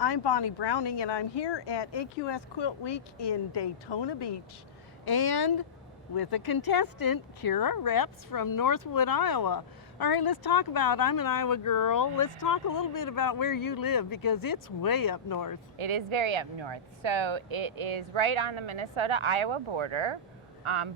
I'm Bonnie Browning, and I'm here at AQS QuiltWeek in Daytona Beach, and with a contestant, Kyra Reps from Northwood, Iowa. All right, let's talk about, I'm an Iowa girl. Let's talk a little bit about where you live, because it's way up north. It is very up north. So it is right on the Minnesota-Iowa border,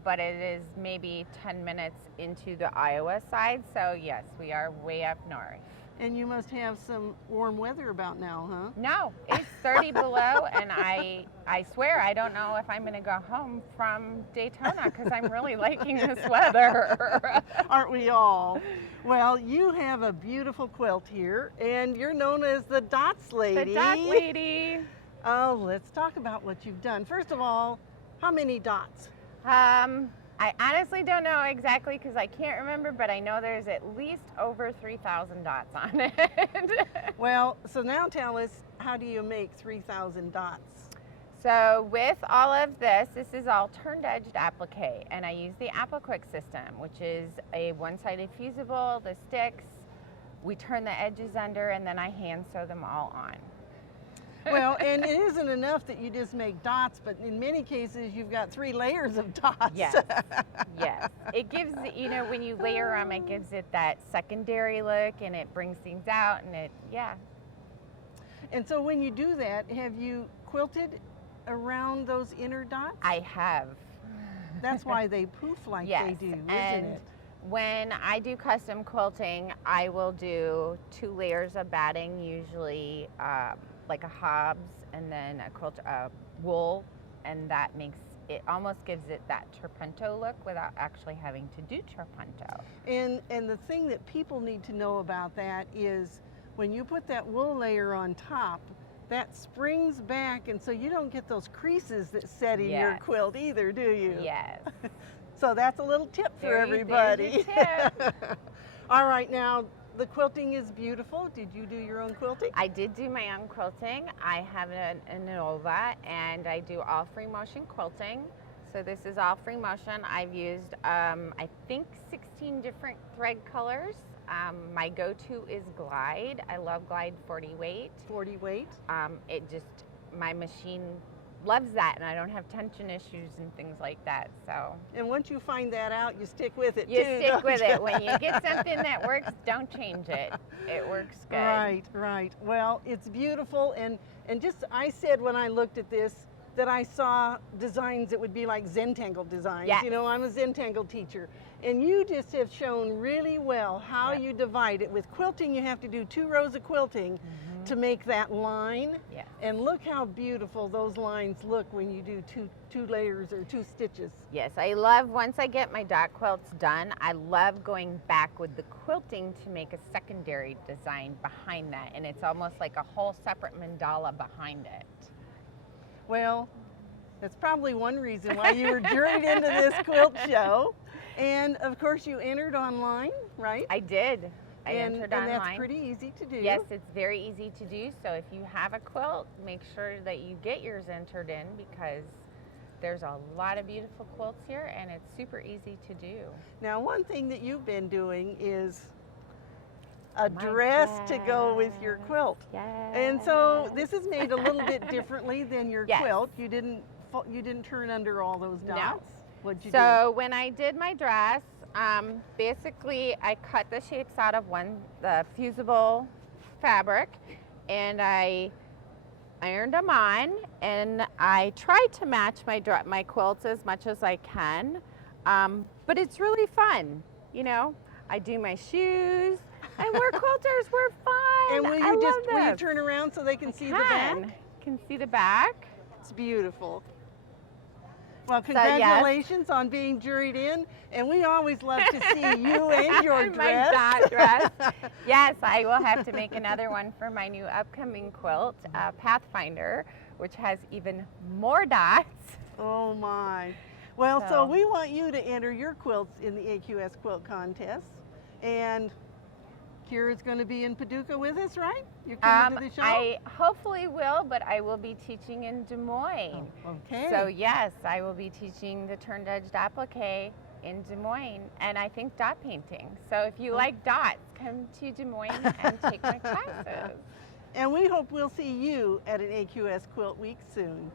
but it is maybe 10 minutes into the Iowa side. So yes, we are way up north. And you must have some warm weather about now, huh? No, it's 30 below, and I swear I don't know if I'm going to go home from Daytona because I'm really liking this weather. Aren't we all? Well, you have a beautiful quilt here, and you're known as the Dots Lady. The Dot Lady. Oh, let's talk about what you've done. First of all, how many dots? I honestly don't know exactly because I can't remember, but I know there's at least over 3,000 dots on it. Well, so now tell us, how do you make 3,000 dots? So with all of this is all turned-edged applique, and I use the appliqué system, which is a one-sided fusible, the sticks, we turn the edges under, and then I hand sew them all on. Well, and it isn't enough that you just make dots, but in many cases you've got 3 layers of dots. Yes, yes. It gives, you know, when you layer them, it gives it that secondary look, and it brings things out, and it, yeah. And so when you do that, have you quilted around those inner dots? I have. That's why they poof like yes, they do, isn't and it? when I do custom quilting, I will do 2 layers of batting, usually like a Hobbs and then a quilt wool, and that makes it, almost gives it that turpento look without actually having to do turpento. And the thing that people need to know about that is when you put that wool layer on top, that springs back, and so you don't get those creases that set in your quilt either, do you? Yes. So that's a little tip for everybody. There's your tip. All right, now the quilting is beautiful. Did you do your own quilting? I did do my own quilting. I have an Aurora, and I do all free motion quilting. So this is all free motion. I've used, I think, 16 different thread colors. My go-to is Glide. I love Glide 40 weight. 40 weight? It just, my machine loves that, and I don't have tension issues and things like that. So. And once you find that out, you stick with it. You stick with it. When you get something that works, don't change it. It works good. Right, right. Well, it's beautiful, and just, I said when I looked at this that I saw designs that would be like Zentangle designs. Yes. You know, I'm a Zentangle teacher, and you just have shown really well how you divide it. With quilting, you have to do 2 rows of quilting to make that line. Yeah. And look how beautiful those lines look when you do two layers or 2 stitches. Yes, I love, once I get my dot quilts done, I love going back with the quilting to make a secondary design behind that, and it's almost like a whole separate mandala behind it. Well, that's probably one reason why you were juried into this quilt show. And of course you entered online, right? I did. I entered online. And that's pretty easy to do. Yes, it's very easy to do. So if you have a quilt, make sure that you get yours entered in, because there's a lot of beautiful quilts here, and it's super easy to do. Now, one thing that you've been doing is a dress to go with your quilt. Yes. And so this is made a little bit differently than your quilt. You didn't turn under all those dots. No. What'd you do? So when I did my dress, basically I cut the shapes out of the fusible fabric, and I ironed them on, and I tried to match my quilts as much as I can, but it's really fun. You know, I do my shoes, and we're quilters, we're fun. And will you turn around so they can see the back? Can see the back. It's beautiful. Well, congratulations on being juried in, and we always love to see you and your dress. My dot dress. Yes, I will have to make another one for my new upcoming quilt, Pathfinder, which has even more dots. Oh my. Well, so we want you to enter your quilts in the AQS Quilt Contest, and Kyra's going to be in Paducah with us, right? You're coming to the show? I hopefully will, but I will be teaching in Des Moines. Oh, okay. So yes, I will be teaching the turned-edged applique in Des Moines, and I think dot painting. So if you like dots, come to Des Moines and take my classes. And we hope we'll see you at an AQS Quilt Week soon.